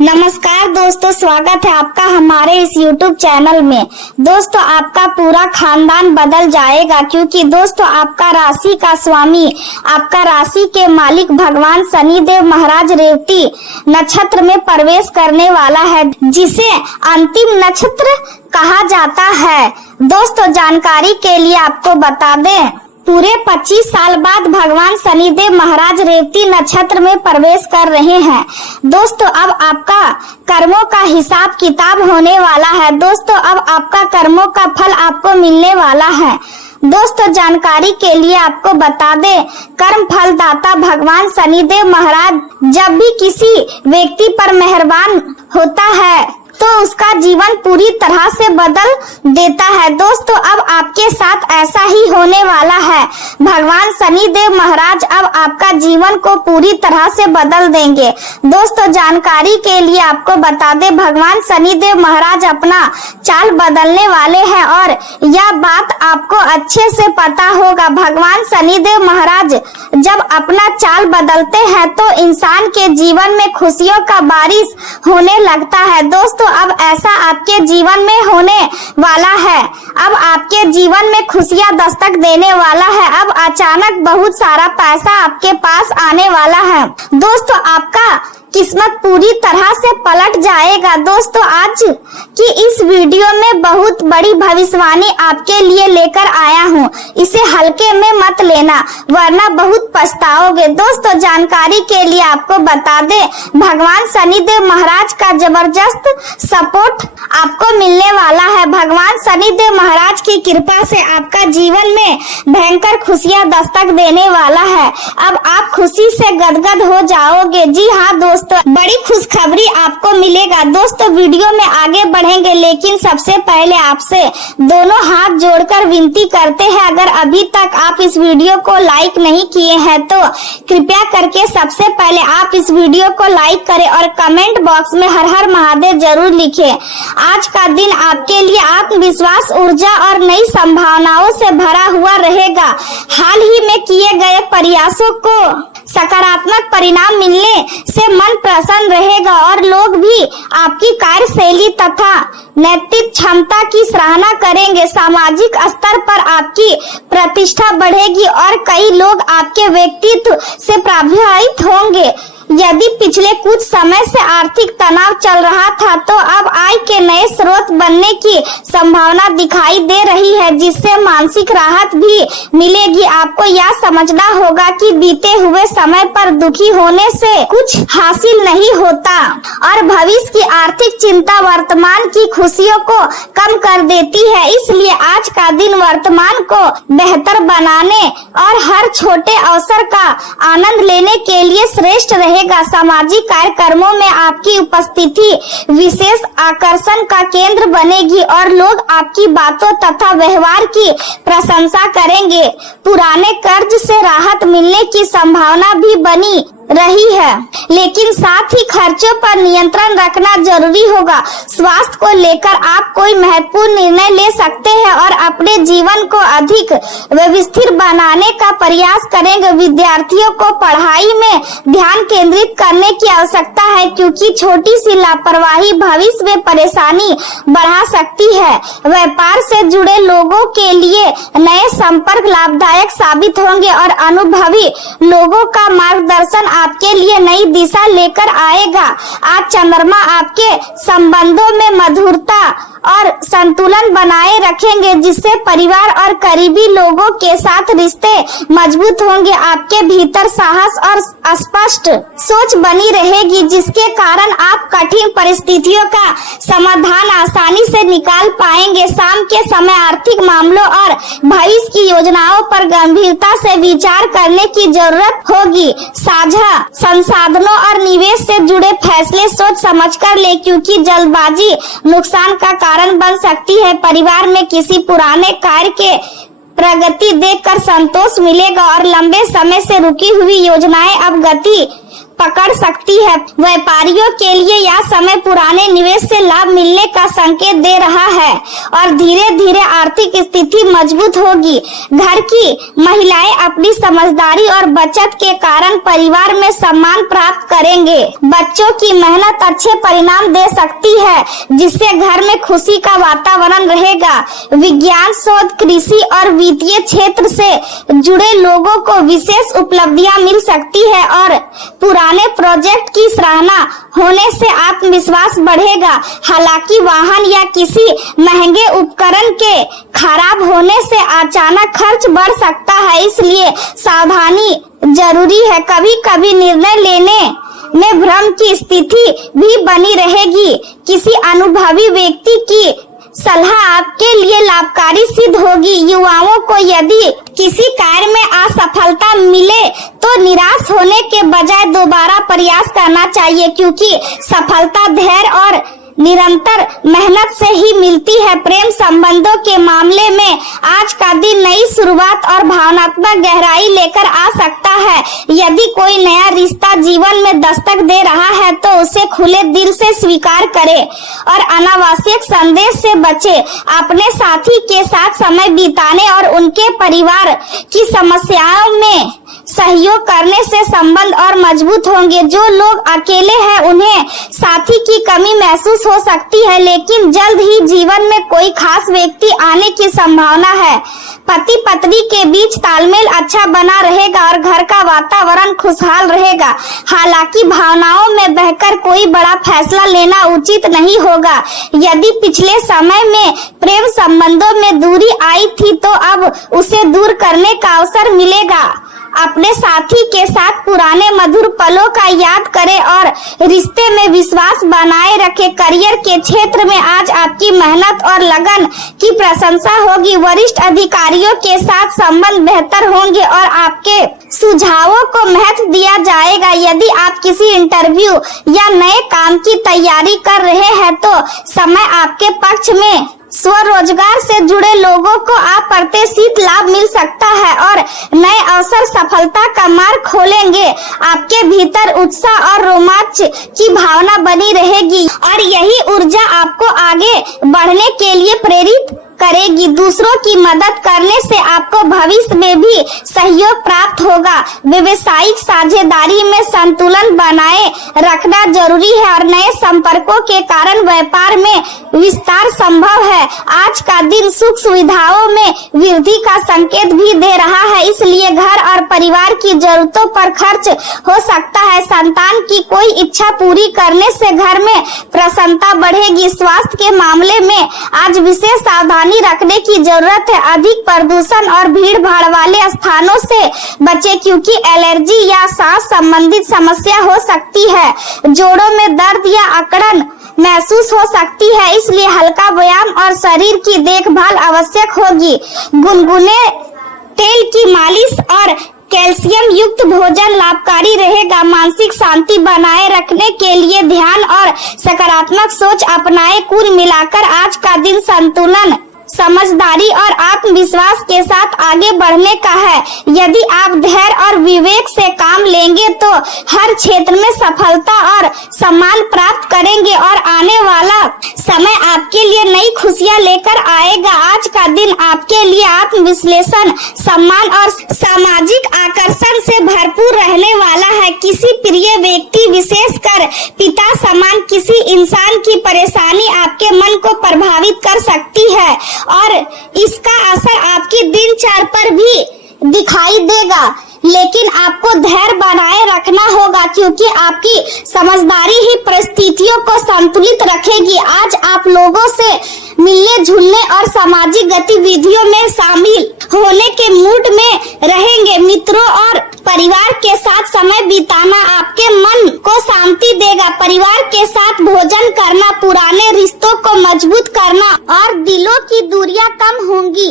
नमस्कार दोस्तों, स्वागत है आपका हमारे इस YouTube चैनल में। दोस्तों, आपका पूरा खानदान बदल जाएगा क्योंकि दोस्तों आपका राशि का स्वामी, आपका राशि के मालिक भगवान शनिदेव महाराज रेवती नक्षत्र में प्रवेश करने वाला है, जिसे अंतिम नक्षत्र कहा जाता है। दोस्तों, जानकारी के लिए आपको बता दें, पूरे 25 साल बाद भगवान शनिदेव महाराज रेवती नक्षत्र में प्रवेश कर रहे हैं। दोस्तों, अब आपका कर्मों का हिसाब किताब होने वाला है। दोस्तों, अब आपका कर्मों का फल आपको मिलने वाला है। दोस्तों, जानकारी के लिए आपको बता दें, कर्म फल दाता भगवान शनिदेव महाराज जब भी किसी व्यक्ति पर मेहरबान होता है तो उसका जीवन पूरी तरह से बदल देता है। दोस्तों, अब आपके साथ ऐसा ही होने वाला है। भगवान शनिदेव महाराज अब आपका जीवन को पूरी तरह से बदल देंगे। दोस्तों, जानकारी के लिए आपको बता दें, भगवान शनिदेव महाराज अपना चाल बदलने वाले हैं और यह बात आपको अच्छे से पता होगा। भगवान शनिदेव महाराज जब अपना चाल बदलते हैं तो इंसान के जीवन में खुशियों का बारिश होने लगता है। दोस्तों, अब ऐसा आपके जीवन में होने वाला है। अब आपके जीवन में खुशियां दस्तक देने वाला है। अब अचानक बहुत सारा पैसा आपके पास आने वाला है। दोस्तों, आपका किस्मत पूरी तरह से पलट जाएगा। दोस्तों, आज की इस वीडियो में बहुत बड़ी भविष्यवाणी आपके लिए लेकर आया हूँ। इसे हल्के में मत लेना वरना बहुत पछताओगे। दोस्तों, जानकारी के लिए आपको बता दें, भगवान शनिदेव महाराज का जबरदस्त सपोर्ट आपको मिलने वाला है। भगवान शनिदेव महाराज की कृपा से आपका जीवन में भयंकर खुशियाँ दस्तक देने वाला है। अब आप खुशी से गदगद हो जाओगे। जी हाँ दोस्तों, बड़ी खुशखबरी आपको मिलेगा। दोस्तों, वीडियो में आगे बढ़ेंगे, लेकिन सबसे पहले आपसे दोनों हाथ जोड़कर विनती करते हैं, अगर अभी तक आप इस वीडियो को लाइक नहीं किए हैं तो कृपया करके सबसे पहले आप इस वीडियो को लाइक करें और कमेंट बॉक्स में हर हर महादेव जरूर लिखें। आज का दिन आपके लिए आत्मविश्वास, ऊर्जा और नई संभावनाओं से भरा हुआ रहेगा। हाल ही में किए गए प्रयासों को सकारात्मक परिणाम मिलने से मन प्रसन्न रहेगा और लोग भी आपकी कार्यशैली तथा नैतिक क्षमता की सराहना करेंगे। सामाजिक स्तर पर आपकी प्रतिष्ठा बढ़ेगी और कई लोग आपके व्यक्तित्व से प्रभावित होंगे। यदि पिछले कुछ समय से आर्थिक तनाव चल रहा था तो अब आय के नए स्रोत बनने की संभावना दिखाई दे रही है, जिससे मानसिक राहत भी मिलेगी। आपको यह समझना होगा कि बीते हुए समय पर दुखी होने से कुछ हासिल नहीं होता और भविष्य की आर्थिक चिंता वर्तमान की खुशियों को कम कर देती है। इसलिए आज का दिन वर्तमान को बेहतर बनाने और हर छोटे अवसर का आनंद लेने के लिए श्रेष्ठ रहे। सामाजिक कार्यक्रमों में आपकी उपस्थिति विशेष आकर्षण का केंद्र बनेगी और लोग आपकी बातों तथा व्यवहार की प्रशंसा करेंगे। पुराने कर्ज से राहत मिलने की संभावना भी बनी रही है, लेकिन साथ ही खर्चों पर नियंत्रण रखना जरूरी होगा। स्वास्थ्य को लेकर आप कोई महत्वपूर्ण निर्णय ले सकते हैं और अपने जीवन को अधिक व्यवस्थित बनाने का प्रयास करेंगे। विद्यार्थियों को पढ़ाई में ध्यान केंद्रित करने की आवश्यकता है, क्योंकि छोटी सी लापरवाही भविष्य में परेशानी बढ़ा सकती है। व्यापार से जुड़े लोगों के लिए नए संपर्क लाभदायक साबित होंगे और अनुभवी लोगों का मार्गदर्शन आपके लिए नई दिशा लेकर आएगा। आज चंद्रमा आपके संबंधों में मधुरता और संतुलन बनाए रखेंगे, जिससे परिवार और करीबी लोगों के साथ रिश्ते मजबूत होंगे। आपके भीतर साहस और स्पष्ट सोच बनी रहेगी, जिसके कारण आप कठिन परिस्थितियों का समाधान आसानी से निकाल पाएंगे। शाम के समय आर्थिक मामलों और भविष्य की योजनाओं पर गंभीरता से विचार करने की जरूरत होगी। साझा संसाधनों और निवेश से जुड़े फैसले सोच समझकर ले, क्योंकि जल्दबाजी नुकसान का कारण बन सकती है। परिवार में किसी पुराने कार्य के प्रगति देखकर संतोष मिलेगा और लंबे समय से रुकी हुई योजनाएं अब गति पकड़ सकती है। व्यापारियों के लिए यह समय पुराने निवेश से लाभ मिलने का संकेत दे रहा है और धीरे धीरे आर्थिक स्थिति मजबूत होगी। घर की महिलाएं अपनी समझदारी और बचत के कारण परिवार में सम्मान प्राप्त करेंगे। बच्चों की मेहनत अच्छे परिणाम दे सकती है, जिससे घर में खुशी का वातावरण रहेगा। विज्ञान, शोध, कृषि और वित्तीय क्षेत्र से जुड़े लोगों को विशेष उपलब्धियां मिल सकती है और पुराने प्रोजेक्ट की सराहना होने से आत्मविश्वास बढ़ेगा। हालांकि वाहन या किसी महंगे उपकरण के खराब होने से अचानक खर्च बढ़ सकता है, इसलिए सावधानी जरूरी है। कभी कभी निर्णय लेने में भ्रम की स्थिति भी बनी रहेगी। किसी अनुभवी व्यक्ति की सलाह आपके लिए लाभकारी सिद्ध होगी। युवाओं को यदि किसी कार्य में असफलता मिले तो निराश होने के बजाय दोबारा प्रयास करना चाहिए, क्योंकि सफलता धैर्य और निरंतर मेहनत से ही मिलती है। प्रेम संबंधों के मामले में आज का दिन नई शुरुआत और भावनात्मक गहराई लेकर आ सकता है। यदि कोई नया रिश्ता जीवन में दस्तक दे रहा है तो उसे खुले दिल से स्वीकार करें और अनावश्यक संदेश से बचे। अपने साथी के साथ समय बिताने और उनके परिवार की समस्याओं में सहयोग करने से संबंध और मजबूत होंगे। जो लोग अकेले हैं उन्हें साथी की कमी महसूस हो सकती है, लेकिन जल्द ही जीवन में कोई खास व्यक्ति आने की संभावना है। पति पत्नी के बीच तालमेल अच्छा बना रहेगा और घर का वातावरण खुशहाल रहेगा। हालांकि भावनाओं में बहकर कोई बड़ा फैसला लेना उचित नहीं होगा। यदि पिछले समय में प्रेम संबंधों में दूरी आई थी तो अब उसे दूर करने का अवसर मिलेगा। अपने साथी के साथ पुराने मधुर पलों का याद करें और रिश्ते में विश्वास बनाए रखें। करियर के क्षेत्र में आज आपकी मेहनत और लगन की प्रशंसा होगी। वरिष्ठ अधिकारियों के साथ संबंध बेहतर होंगे और आपके सुझावों को महत्व दिया जाएगा। यदि आप किसी इंटरव्यू या नए काम की तैयारी कर रहे हैं तो समय आपके पक्ष में। स्वरोजगार से जुड़े लोगों को अप्रत्याशित लाभ मिल सकता है और नए अवसर सफलता का मार्ग खोलेंगे। आपके भीतर उत्साह और रोमांच की भावना बनी रहेगी और यही ऊर्जा आपको आगे बढ़ने के लिए प्रेरित करेगी। दूसरों की मदद करने से आपको भविष्य में भी सहयोग प्राप्त होगा। व्यवसायिक साझेदारी में संतुलन बनाए रखना जरूरी है और नए संपर्कों के कारण व्यापार में विस्तार संभव है। आज का दिन सुख सुविधाओं में वृद्धि का संकेत भी दे रहा है, इसलिए घर और परिवार की जरूरतों पर खर्च हो सकता है। संतान की कोई इच्छा पूरी करने से घर में प्रसन्नता बढ़ेगी। स्वास्थ्य के मामले में आज विशेष सावधानी रखने की जरूरत है। अधिक प्रदूषण और भीड़ भाड़ वाले स्थानों से बचें, क्योंकि एलर्जी या सांस संबंधित समस्या हो सकती है। जोड़ों में दर्द या अकड़न महसूस हो सकती है, इसलिए हल्का व्यायाम और शरीर की देखभाल आवश्यक होगी। गुनगुने तेल की मालिश और कैल्शियम युक्त भोजन लाभकारी रहेगा। मानसिक शांति बनाए रखने के लिए ध्यान और सकारात्मक सोच अपनाएं। कुल मिलाकर आज का दिन संतुलन, समझदारी और आत्मविश्वास के साथ आगे बढ़ने का है। यदि आप धैर्य और विवेक से काम लेंगे तो हर क्षेत्र में सफलता और सम्मान प्राप्त करेंगे और आने वाला समय आपके लिए नई खुशियां लेकर आएगा। आज का दिन आपके लिए आत्मविश्लेषण, सम्मान और सामाजिक आकर्षण से भरपूर रहने वाला है। किसी प्रिय व्यक्ति, विशेषकर पिता समान किसी इंसान की परेशानी आपके मन को प्रभावित कर सकती है और इसका असर आपकी दिनचर्या पर भी दिखाई देगा। लेकिन आपको धैर्य बनाए रखना होगा, क्योंकि आपकी समझदारी ही परिस्थितियों को संतुलित रखेगी। आज आप लोगों से मिलने जुलने और सामाजिक गतिविधियों में शामिल होने के मूड में रहेंगे। मित्रों और परिवार के साथ समय बिताना आपके मन को शांति देगा। परिवार के साथ भोजन करना, पुराने रिश्तों को मजबूत करना और दिलों की दूरियां कम होंगी।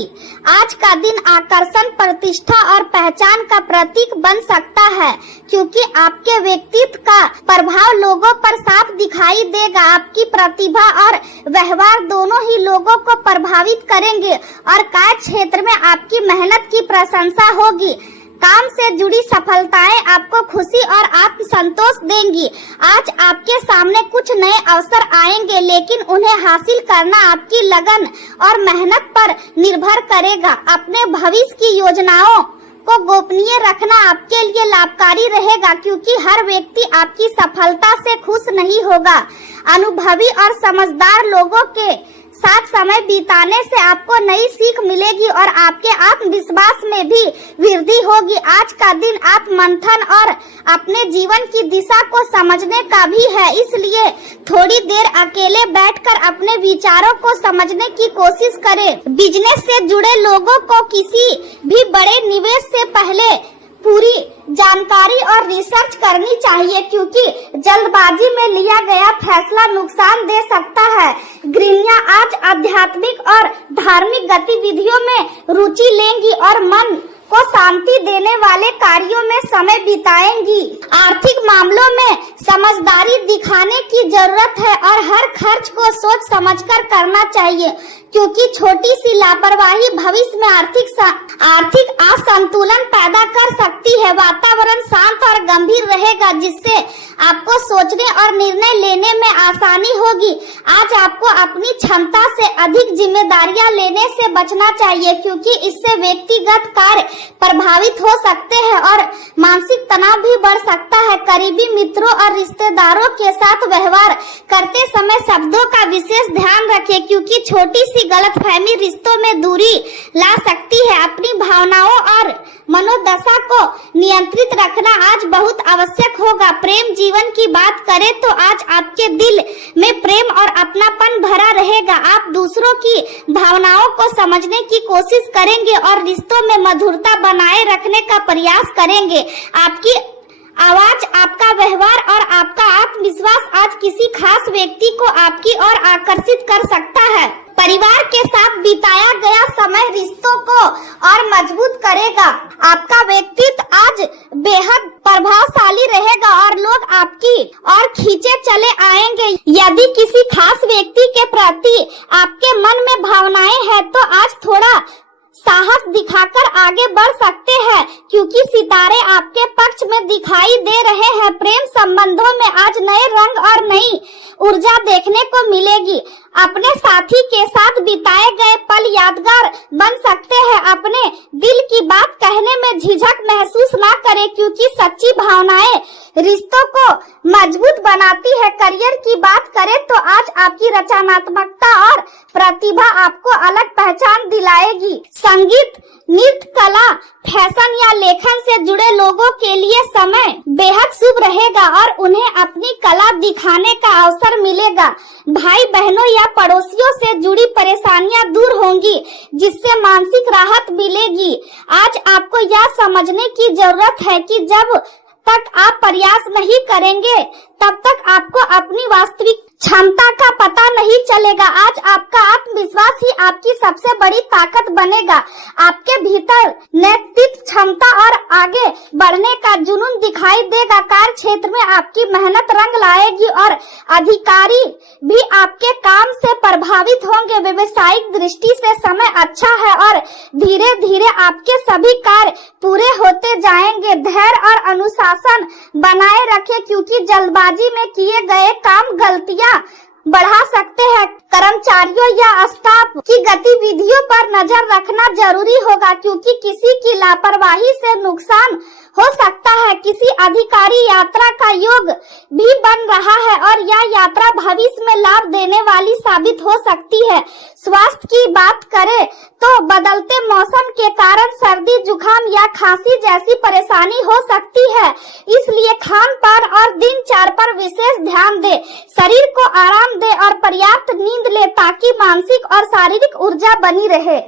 आज का दिन आकर्षण, प्रतिष्ठा और पहचान का प्रतीक बन सकता है, क्योंकि आपके व्यक्तित्व का प्रभाव लोगों पर साफ दिखाई देगा। आपकी प्रतिभा और व्यवहार दोनों ही लोगों को प्रभावित करेंगे और कार्य क्षेत्र में आपकी मेहनत की प्रशंसा होगी। काम से जुड़ी सफलताएं आपको खुशी और आत्मसंतोष देंगी। आज आपके सामने कुछ नए अवसर आएंगे, लेकिन उन्हें हासिल करना आपकी लगन और मेहनत पर निर्भर करेगा। अपने भविष्य की योजनाओं को गोपनीय रखना आपके लिए लाभकारी रहेगा, क्योंकि हर व्यक्ति आपकी सफलता से खुश नहीं होगा। अनुभवी और समझदार लोगों के साथ समय बिताने से आपको नई सीख मिलेगी और आपके आत्मविश्वास में भी वृद्धि होगी। आज का दिन आत्ममंथन और अपने जीवन की दिशा को समझने का भी है, इसलिए थोड़ी देर अकेले बैठकर अपने विचारों को समझने की कोशिश करें। बिजनेस से जुड़े लोगों को किसी भी बड़े निवेश से पहले पूरी जानकारी और रिसर्च करनी चाहिए, क्योंकि जल्दबाजी में लिया गया फैसला नुकसान दे सकता है। गृहिणियां आज आध्यात्मिक और धार्मिक गतिविधियों में रुचि लेंगी और मन को शांति देने वाले कार्यों में समय बिताएंगी। आर्थिक मामलों में समझदारी दिखाने की जरूरत है और हर खर्च को सोच समझकर करना चाहिए, क्योंकि छोटी सी लापरवाही भविष्य में आर्थिक असंतुलन पैदा कर सकती है। वातावरण शांत और गंभीर रहेगा, जिससे आपको सोचने और निर्णय लेने में आसानी होगी। आज आपको अपनी क्षमता से अधिक जिम्मेदारियां लेने से बचना चाहिए, क्योंकि इससे व्यक्तिगत कार्य प्रभावित हो सकते हैं और मानसिक तनाव भी बढ़ सकता है। करीबी मित्रों और रिश्तेदारों के साथ व्यवहार करते समय शब्दों का विशेष ध्यान रखें, क्योंकि छोटी सी गलतफहमी रिश्तों में दूरी ला सकती है। अपनी भावनाओं और मनोदशा को नियंत्रित रखना आज बहुत आवश्यक होगा। प्रेम जीवन की बात करें तो आज आपके दिल में प्रेम और अपनापन भरा रहेगा। आप दूसरों की भावनाओं को समझने की कोशिश करेंगे और रिश्तों में मधुरता बनाए रखने का प्रयास करेंगे। आपकी आवाज, आपका व्यवहार और आपका आत्मविश्वास आज किसी खास व्यक्ति को आपकी ओर आकर्षित कर सकता है। परिवार के साथ बिताया गया समय रिश्तों को और मजबूत करेगा। आपका व्यक्तित्व आज बेहद प्रभावशाली रहेगा और लोग आपकी ओर खींचे चले आएंगे। यदि किसी खास व्यक्ति के प्रति आपके मन में भावनाएं हैं तो आज थोड़ा साहस दिखाकर आगे बढ़ सकते हैं, क्योंकि सितारे आपके पक्ष में दिखाई दे रहे हैं। प्रेम संबंधों में आज नए रंग और नई ऊर्जा देखने को मिलेगी। अपने साथी के साथ बिताए गए पल यादगार बन सकते हैं। अपने दिल की बात कहने में झिझक महसूस ना करें, क्योंकि सच्ची भावनाएं रिश्तों को मजबूत बनाती है। करियर की बात करें तो आज आपकी रचनात्मकता और प्रतिभा आपको अलग पहचान दिलाएगी। संगीत, नृत्य, कला, फैशन या लेखन से जुड़े लोगों के लिए समय बेहद शुभ रहेगा और उन्हें अपनी कला दिखाने का अवसर मिलेगा। भाई बहनों या पड़ोसियों से जुड़ी परेशानियां दूर होंगी, जिससे मानसिक राहत मिलेगी। आज आपको यह समझने की जरूरत है कि जब तक आप प्रयास नहीं करेंगे तब तक आपको अपनी वास्तविक क्षमता का पता नहीं चलेगा। आज आपका आत्मविश्वास ही आपकी सबसे बड़ी ताकत बनेगा। आपके भीतर नेतृत्व क्षमता और आगे बढ़ने का जुनून दिखाई देगा। कार्य क्षेत्र में आपकी मेहनत रंग लाएगी और अधिकारी भी आपके काम से प्रभावित होंगे। व्यवसायिक दृष्टि से समय अच्छा है और धीरे धीरे आपके सभी कार्य पूरे होते जाएंगे। धैर्य और अनुशासन बनाए रखें, क्योंकि जल्दबाजी में किए गए काम गलतियां बढ़ा सकते हैं। कर्मचारियों या स्टाफ की गतिविधियों पर नजर रखना जरूरी होगा, क्योंकि किसी की लापरवाही से नुकसान हो सकता है। किसी अधिकारी यात्रा का योग भी बन रहा है और यह यात्रा भविष्य में लाभ देने वाली साबित हो सकती है। स्वास्थ्य की बात करें तो बदलते मौसम के कारण सर्दी, जुकाम या खांसी जैसी परेशानी हो सकती है, इसलिए खान पान और दिनचर्या पर विशेष ध्यान दे। शरीर को आराम दे और पर्याप्त नींद ले, ताकि मानसिक और शारीरिक ऊर्जा बनी रहे।